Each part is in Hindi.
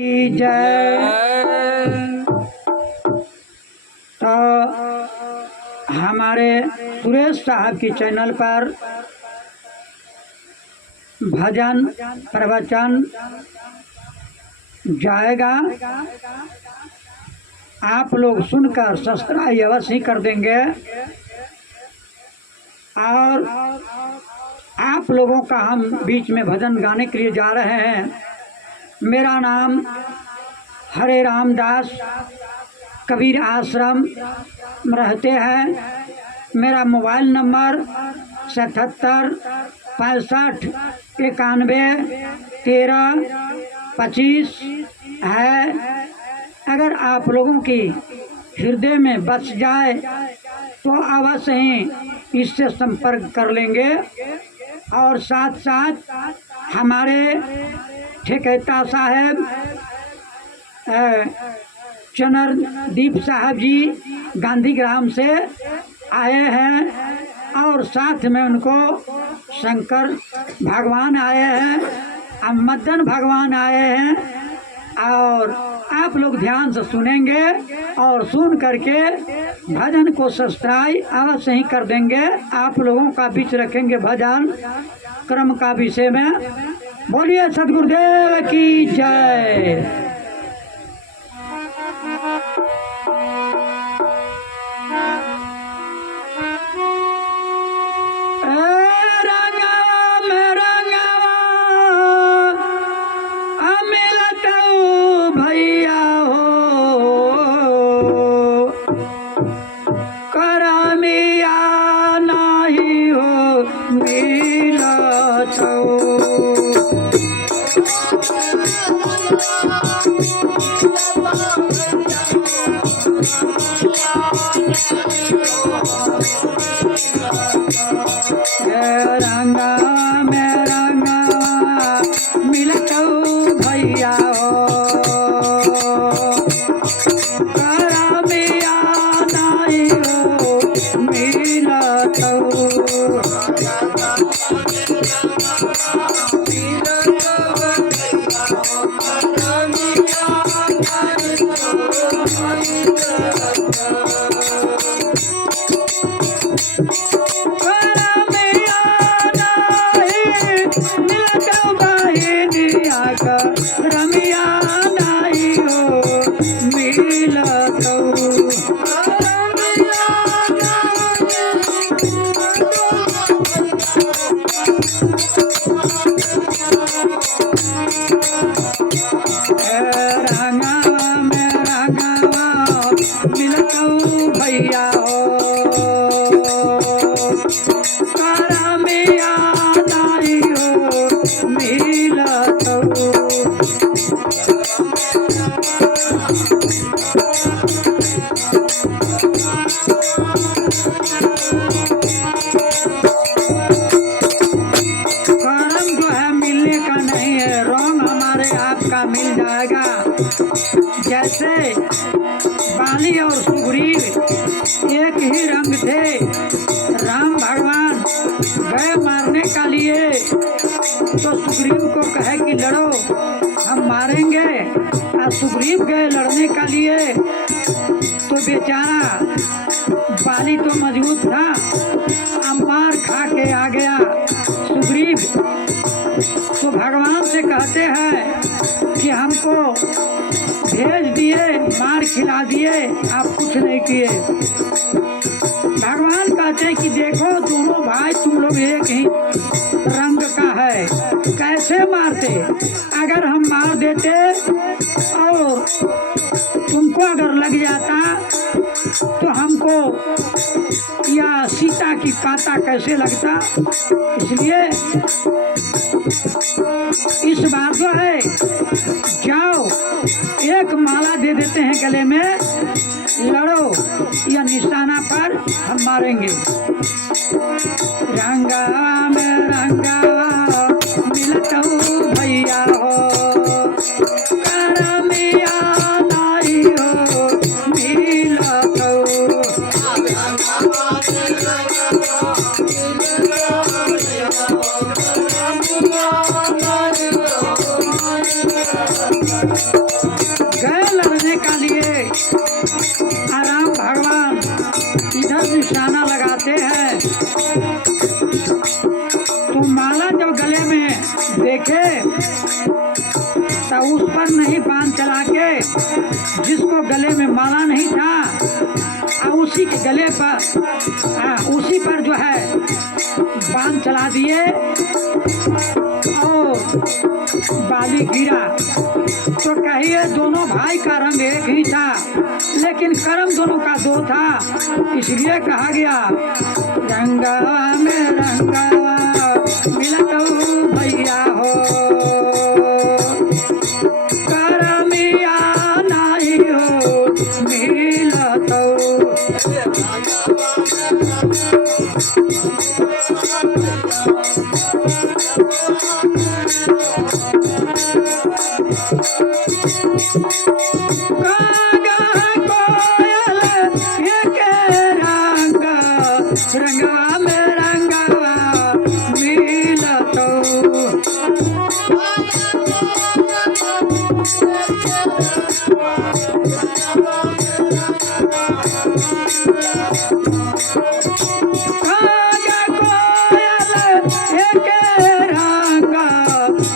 जय। तो हमारे सुरेश साहब की चैनल पर भजन प्रवचन जाएगा। आप लोग सुनकर सब्सक्राइब अवश्य ही कर देंगे और आप लोगों का हम बीच में भजन गाने के लिए जा रहे हैं। मेरा नाम हरे रामदास कबीर आश्रम में रहते हैं। मेरा मोबाइल नंबर 77 65 91 13 25 है। अगर आप लोगों की हृदय में बस जाए तो अवश्य ही इससे संपर्क कर लेंगे। और साथ साथ हमारे ठेकेदार साहब चंद्रदीप साहब जी गांधीग्राम से आए हैं और साथ में उनको शंकर भगवान आए हैं, मदन भगवान आए हैं। और आप लोग ध्यान से सुनेंगे और सुन करके भजन को सब्सक्राइब अवश्य ही कर देंगे। आप लोगों का बीच रखेंगे भजन क्रम का विषय में। बोलिए सदगुरुदेव की जय। मिल जाएगा। जैसे बाली और सुग्रीव एक ही रंग थे। राम भगवान गए मारने का लिए तो सुग्रीव को कहे कि लड़ो हम मारेंगे, और सुग्रीव गए लड़ने का लिए तो बेचारा बाली तो मजबूत था, अब मार खा के आ गया सुग्रीव। तो भगवान से कहते हैं कि हमको भेज दिए, मार खिला दिए, आप कुछ नहीं किए। भगवान कहते हैं कि देखो दोनों भाई तुम लोग एक ही रंग का है, कैसे मारते? अगर हम मार देते और तुमको अगर लग जाता तो हमको या सीता की पाता कैसे लगता। इसलिए इस बार जो है जाओ एक माला दे देते हैं गले में, लड़ो या निशाना पर हम मारेंगे। रंगा में रंगा मिलता भैया हो, करमिया नाई हो मिलता। Thank you. गए लड़ने का लिए। राम भगवान इधर निशाना लगाते हैं तो माला जब गले में देखे तो उस पर नहीं बांध चला के, जिसको गले में माला नहीं था उसी के गले पर उसी पर जो है बांध चला दिए और बाली गिरा। तो कहिए दोनों भाई का रंग एक ही था, लेकिन कर्म दोनों का दो था। इसलिए कहा गया रंगवा में रंगवा मिलत भैया हो, करमिया नहीं हो मिलत। रंगवा में रंगवा मिलत।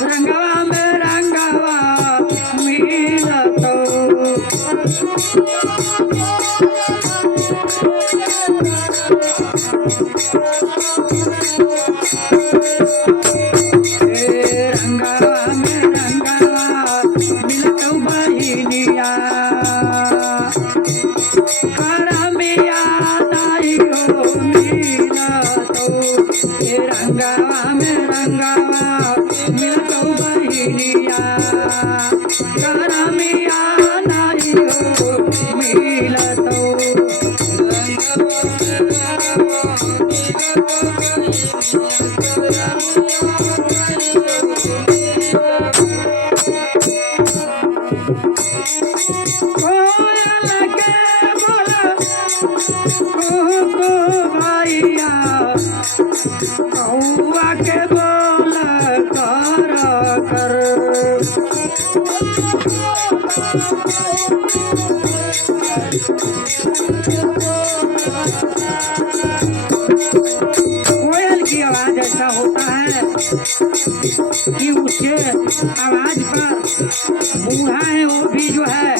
रंगवा में रंगवा मिलत। रंगवा में रंगवा मिलत बहिनिया, करमिया नहीं हो मिलत। रंगवा में रंगवा मिलत बहिनिया, करमिया नहीं हो मिलत। कोयल के बोला भैया, कौआ के बोला कर कर। कोयल की आवाज ऐसा होता है कि उसके आवाज पर बूढ़ा है वो भी जो है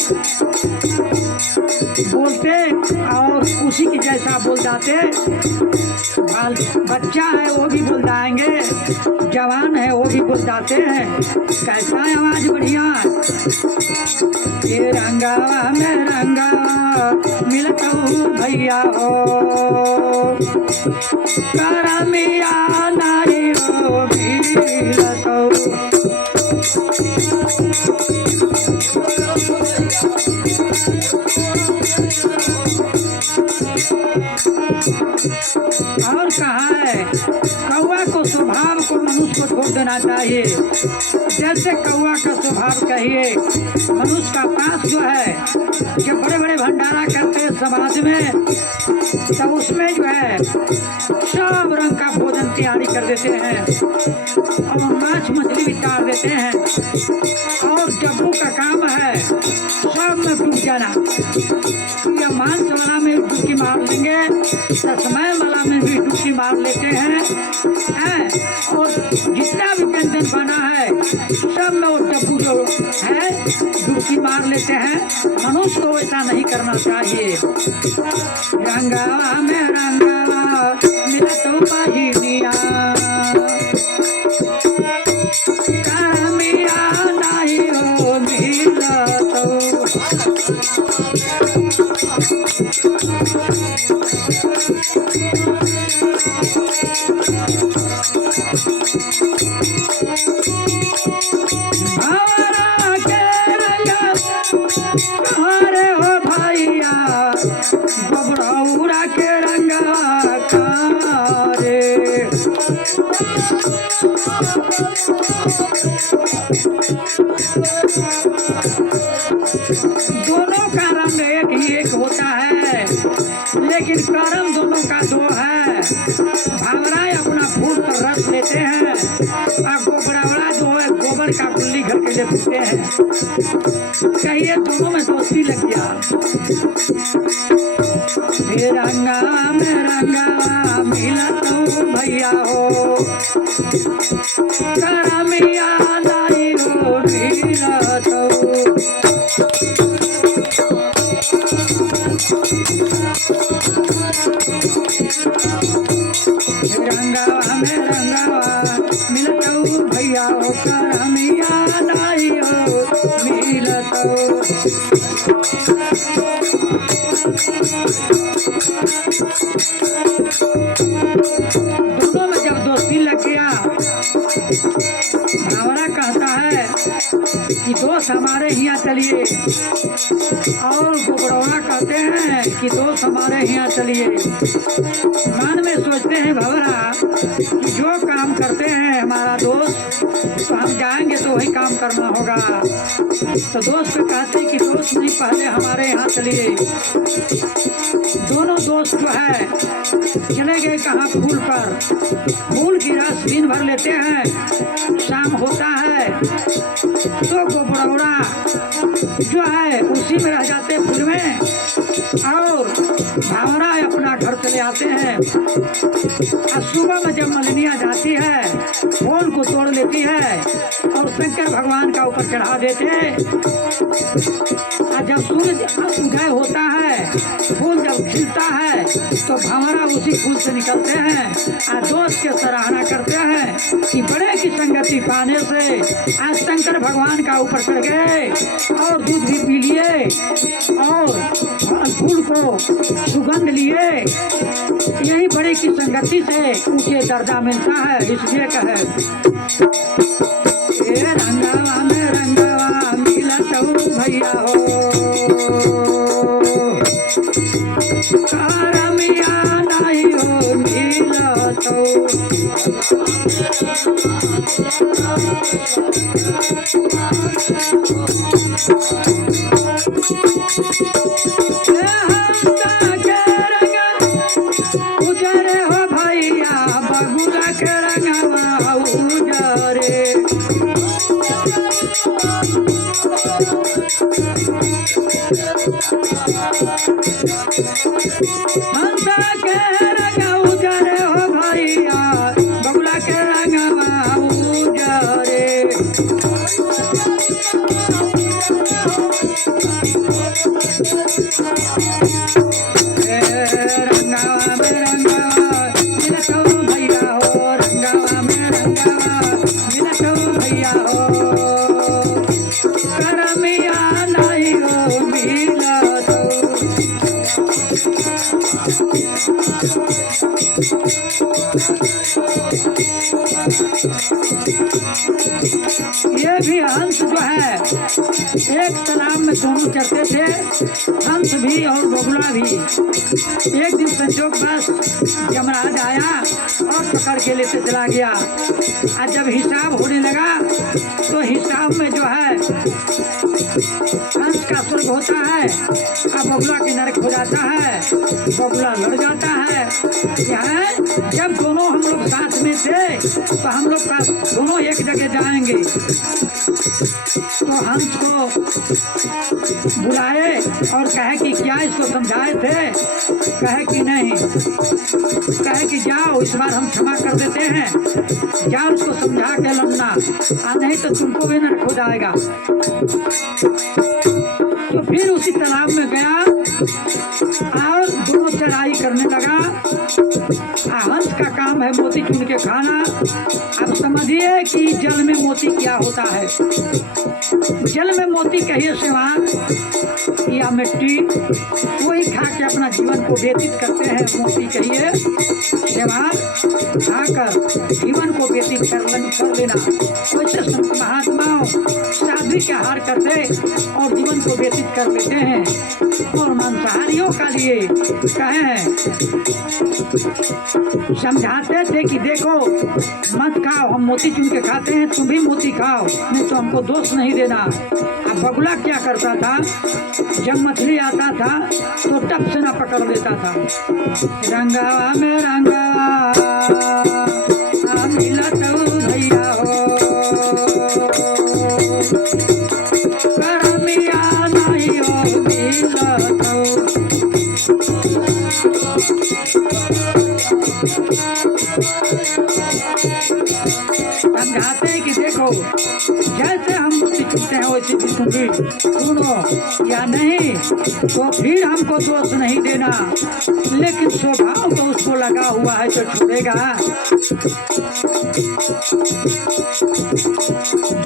बोलते और उसी के जैसा बोल जाते। बच्चा है वो भी बोल जाएंगे, जवान है वो भी बोल जाते हैं। कैसा आवाज बढ़िया है। ये रंगवा में रंगवा मिलत भैया हो, करमिया नहीं हो मिलत। और कहा है कौआ को स्वभाव को मनुष्य को छोड़ देना चाहिए। जैसे कौआ का स्वभाव कहिए, मनुष्य का पास जो है जब बड़े बड़े भंडारा करते हैं समाज में, तब उसमें जो है सब रंग का भोजन तैयारी कर देते हैं और माछ मछली भी तार देते हैं। और डब्बू का काम है सब में डूब जाना। या मांस वाला में डुबकी मार लेंगे, समय वाला में भी डुबकी मार लेते हैं और जितना भी व्यंजन बना है सब में वो डब्बू जो है डुबकी मार लेते हैं। मनुष्य को ऐसा नहीं करना चाहिए। रंगवा में रंगवा मिलत बहिनिया, करमिया नहीं हो मिलत। भंवरा के रंग कहरे हो भैया, बबरौरा के रंगवा कारे। दोनों का रंग एक ही एक होता है, लेकिन कर्म दोनों का दो है। भावरा अपना फूल पर रस लेते हैं और गोबरावड़ा जो है गोबर का गुल्ली घर के लिए पीते हैं। कहिए दोनों में दोस्ती लग गया। हे रंगावा में रंगावा मिलत हो भैया हो, करमिया लाई हो मिलत हो। रंगावा में रंगावा मिलत हो भैया हो, करमिया लाई हो मिलत हो। दोनों में जब दोस्ती लग गया, भावरा कहता है कि दोस्त हमारे यहाँ चलिए, और गोबरौना कहते हैं कि दोस्त हमारे यहाँ चलिए। मन में सोचते हैं भंवरा कि जो काम करते हैं हमारा दोस्त, तो हम जाएंगे तो वही काम करना होगा। तो दोस्त को कहते कि दोस्त नहीं, पहले हमारे यहाँ चलिए। दोनों दोस्त जो है चले गए कहाँ, फूल पर। फूल की रस दिन भर लेते हैं, शाम होता है तो गोबरौना जो है उसी में रह जाते फूल में, और भावरा अपना घर चले आते हैं। और सुबह में जब मलिनिया जाती है, फूल को तोड़ लेती है और शंकर भगवान का ऊपर चढ़ा देते हैं। और जब सूरज उदय होता है, फूल जब खिलता है, तो भावरा उसी फूल से निकलते हैं और दोस्त के सराहना करते हैं कि बड़े की संगति पाने से आज शंकर भगवान का ऊपर चढ़ गए और दूध भी पी लिए और फूल को सुगंध लिए। यही बड़े की संगति से ऊंचे दर्जा मिलता है। इसलिए कहे रंगावा में रंगावा मिलत हो भैया हो, करमिया लाई हो मिलत हो। उजरे हो भैया बबुला के रंगवा उजरे, हंसा के रंग उजरे हो भैया बबुला के रंगवा उजरे। रंगावा में रंगावा मिलत हो भैया हो, रंगावा में रंगावा मिलत हो भैया हो, करमिया लाई हो मिलत हो। ये भी हंस जो है एक तालाब में दोनों चढ़ते थे, हंस भी और बगुला भी। एक दिन संजोग बस यमराज आया और पकड़ के लेते चला गया। और जब हिसाब होने लगा तो हिसाब में जो है हंस का स्वर्ग होता है और बगुला के नरक हो जाता है। बगुला लड़ जाता है। यहाँ जब दोनों हम लोग साथ में थे तो हम लोग का दोनों एक जगह जाएंगे। तो हंस को बुलाए और कहे कि क्या इसको समझाए थे, कहे कि नहीं, कहे कि जाओ इस बार हम क्षमा कर देते हैं, जाओ उसको समझा के लड़ना, नहीं तो तुमको भी नरक हो जाएगा। तो फिर उसी तालाब में गया और दोनों चराई करने लगा। हंस का काम है मोती चुन के खाना। अब समझिए कि जल में मोती क्या होता है। जल में मोती कहिए सेवान या मिट्टी, वही खा के अपना जीवन को व्यतीत करते हैं। मोती कहिए सेवान खाकर जीवन को व्यतीत कर लेना। वैसे संत महात्माओं साध्वी के आहार करते और जीवन को व्यतीत कर लेते हैं। और मांसाहारियों का लिए कहें समझाते थे कि देखो मत खाओ, हम मोती चुन के खाते हैं, तुम भी मोती खाओ, नहीं तो हमको दोष नहीं देना। अब बगुला क्या करता था, जब मछली आता था तो टप से ना पकड़ लेता था। रंगावा में रंगावा मिलत भैया हो, करमिया वैसे बिकूंगी, सुनो या नहीं तो फिर हमको दोष नहीं देना, लेकिन स्वभाव तो उसको लगा हुआ है तो छोड़ेगा।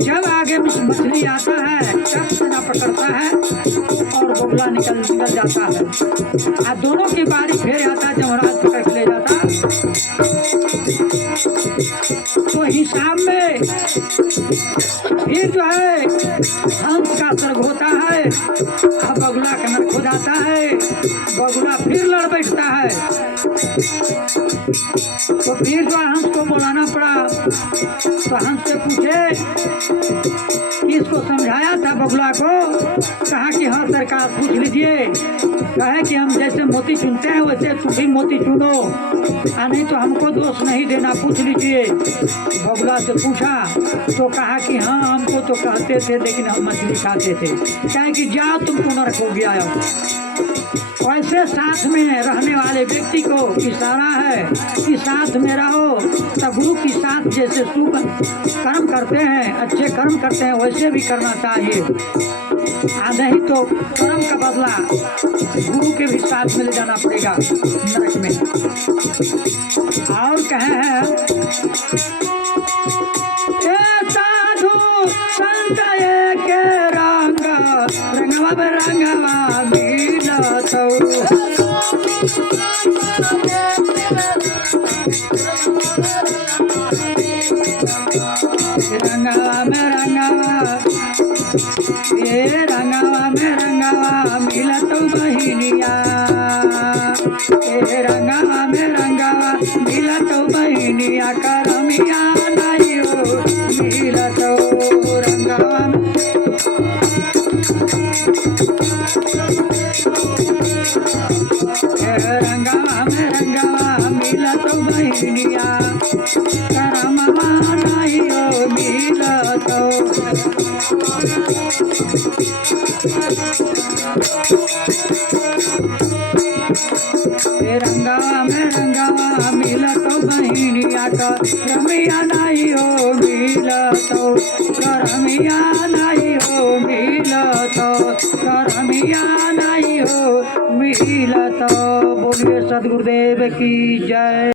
जब आगे मछली आता है तब सेना पकड़ता है और बगुला निकल जाता है, और दोनों की बारी फिर आता है, जमराज पकड़ के ले जाता। तो हिसाब में फिर जो है हंस का सर्ग होता है, अब बगुला का नर्क हो जाता है, बगुला फिर लड़ बैठता है। तो फिर जो हंस को बुलाना पड़ा, तो हंस से पूछे कि इसको समझाया था बगुला को, कहा कि हाँ सरकार पूछ लीजिए, कहे कि हम जैसे मोती चुनते हैं वैसे तुम भी मोती चुनो, नहीं तो हमको दोष नहीं देना, पूछ लीजिए। बगुला से पूछा तो कहा कि हाँ हमको तो कहते थे लेकिन हम मछली खाते थे, कहे कि जाओ तुमको नरक हो गया। वैसे साथ में रहने वाले व्यक्ति को इशारा है कि साथ में रहो, तो गुरु की साथ जैसे शुभ कर्म करते हैं, अच्छे कर्म करते हैं, वैसे भी करना चाहिए, नहीं तो कर्म का बदला गुरु के भी साथ में ले जाना पड़ेगा नरक में। और कहे हैं साधु संत के रंगवा रंगवा मिलत, रंगवा में रंगवा ये रंगवा में रंगवा मिलत बहिनिया, ए रंगवा में रंगवा मिलत बहिनिया, करमिया नहीं हो मिलत रंगवा रंगवा में रंगवा मिलत बहिनिया, करमवा नहीं हो मिलत। रंगवा में रंगवा मिलत बहिनिया, करमिया नहीं हो मिलत, करमिया नहीं हो मिलत, करमिया नहीं हो मिलत। बोलिए सद्गुरुदेव की जय।